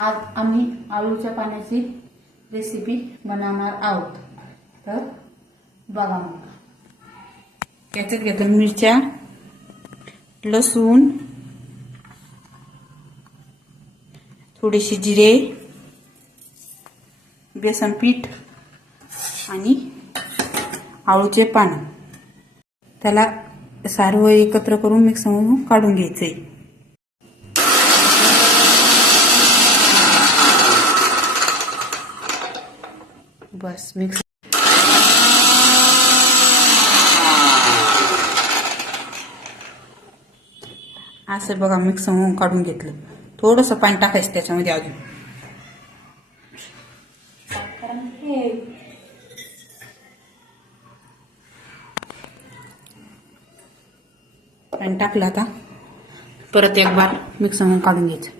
आज आम्ही आळूच्या पाण्याची रेसिपी बनवणार आहोत. तर बघा मग. त्याच्यात घेतो मिरच्या लसूण थोडेसे जिरे बेसन पीठ आणि आळूचे पान. त्याला सारव एकत्र करून मिक्सरमधून काढून घ्यायचंय. बस मिक्स असं बघा मिक्स होऊन काढून घेतलं. थोडंसं पाणी टाकायचं त्याच्यामध्ये अजून. पाणी टाकलं आता. परत एक बार मिक्स होऊन काढून घ्यायचं.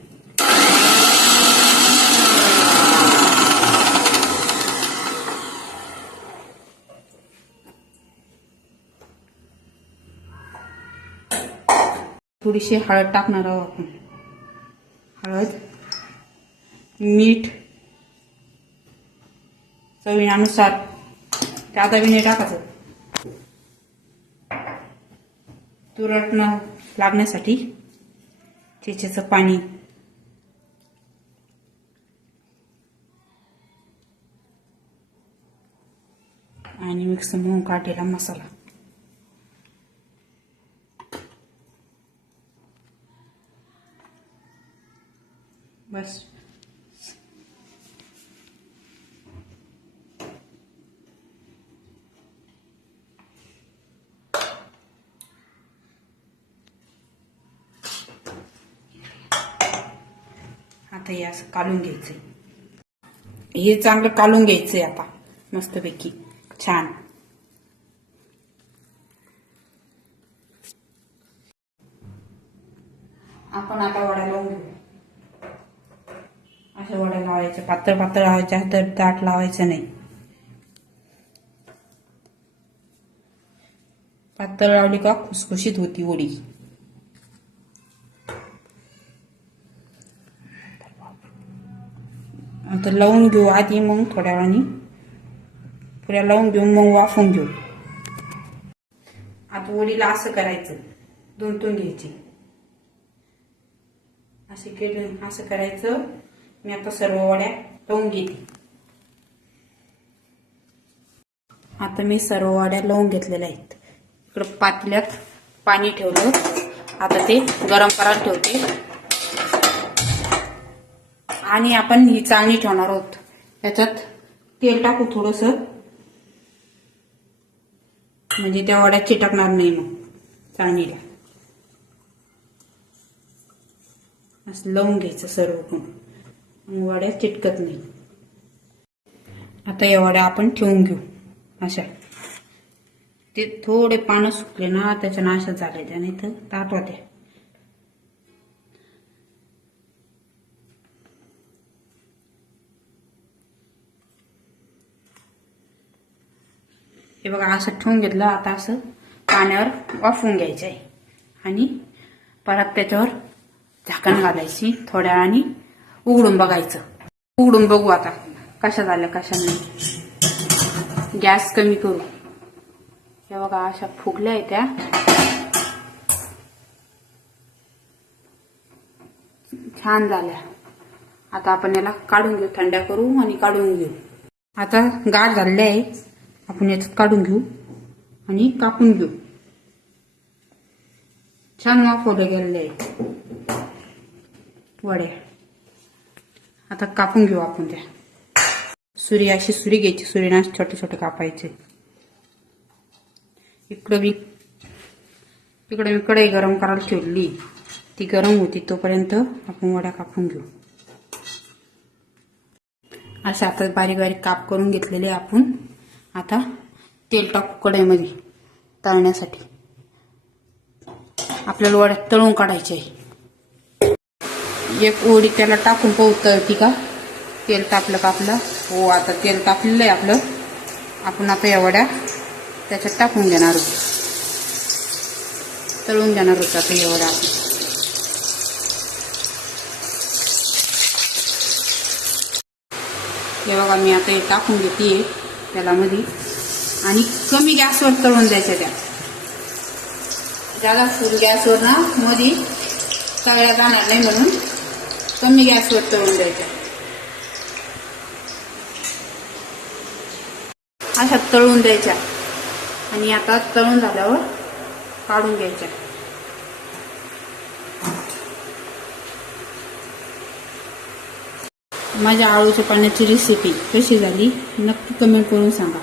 थोडीशी हळद टाकणार आहोत आपण. हळद मीठ चवीनुसार. त्या बी नाही टाकायचं. तुरट न लागण्यासाठी चेचेचं पाणी. आणि मिक्स म्हणून काढलेला मसाला. बस आता हे असं काढून घ्यायचंय. हे चांगलं काढून घ्यायचंय आता मस्तपैकी. छान. आपण आता वड्या लावून घेऊ. लावायचे पातळ पातळ लावायच्या तर दाट लावायचं नाही. पातळ लावली का खुसखुशीत होती वडी. आता लावून घेऊ आधी मग थोड्या वेळाने. पुऱ्या लावून घेऊ मग वाफून घेऊ. आता वडीला असं करायचं दोन दोन घ्यायची. असे केलं असं करायचं. मी आता सर्व वड्या लावून घेते आता मी सर्व वड्या लावून घेतलेल्या आहेत. इकडं पातल्यात पाणी ठेवलं. आता ते गरम करायला ठेवते. आणि आपण ही चाळणी ठेवणार आहोत. याच्यात तेल टाकू थोडंसं. म्हणजे त्या वड्या चिटकणार नाही मग चाळणीला. असं लावून घ्यायचं सर्व पण वड्या चिटकत नाही. आता या वड्या आपण ठेवून घेऊ. अशा. ते थोडे पानं सुकले ना त्याच्या नाशात झाले त्या नाही तर ताट होत्या. हे बघा असं ठेवून घेतलं आता असं पाण्यावर वाफवून घ्यायचं आहे आणि परत त्याच्यावर झाकण घालायची थोड्या आणि उघडून बघायचं. उघडून बघू आता. कशा झाल्या कशा नाही. गॅस कमी करू. हे बघा अशा फुगल्या आहेत त्या. छान झाल्या. आता आपण याला काढून घेऊ थंड्या करू आणि काढून घेऊ. आता गाठ झालेले आहे. आपण याच्यात काढून घेऊ आणि कापून घेऊ. छान वाफवले गेलेले आहे. वड्या आता कापून घेऊ आपण त्या सुरी अशी सुरी घ्यायची सुरीना छोटे छोटे कापायचे. इकडं मी इकडं मी कढई गरम करायला ठेवली. ती गरम होती तोपर्यंत आपण वड्या कापून घेऊ. असे आता बारीक बारीक काप करून घेतलेले आपण. आता तेल टाकू कढईमध्ये तळण्यासाठी. आपल्याला वड्या तळून काढायची आहे. एक ओळी त्याला टाकून पाहू तळती का? तेल तापलं का आपलं? हो आता तेल तापलेलं आहे आपलं. आपण आता या वड्या त्याच्यात टाकून देणार आहोत. तळून देणार होता आता या वड्या आपण. हे बघा मी आता हे टाकून घेते. त्याला मध्ये आणि कमी गॅसवर तळून द्यायच्या त्या. जादा फुल गॅसवर ना मध्ये तळल्या जाणार नाही म्हणून. कमी गॅसवर तळून द्यायच्या अशा तळून द्यायच्या आणि आता तळून झाल्यावर काढून घ्यायच्या माझ्या आळूच्या पाण्याची रेसिपी कशी झाली नक्की कमेंट करून सांगा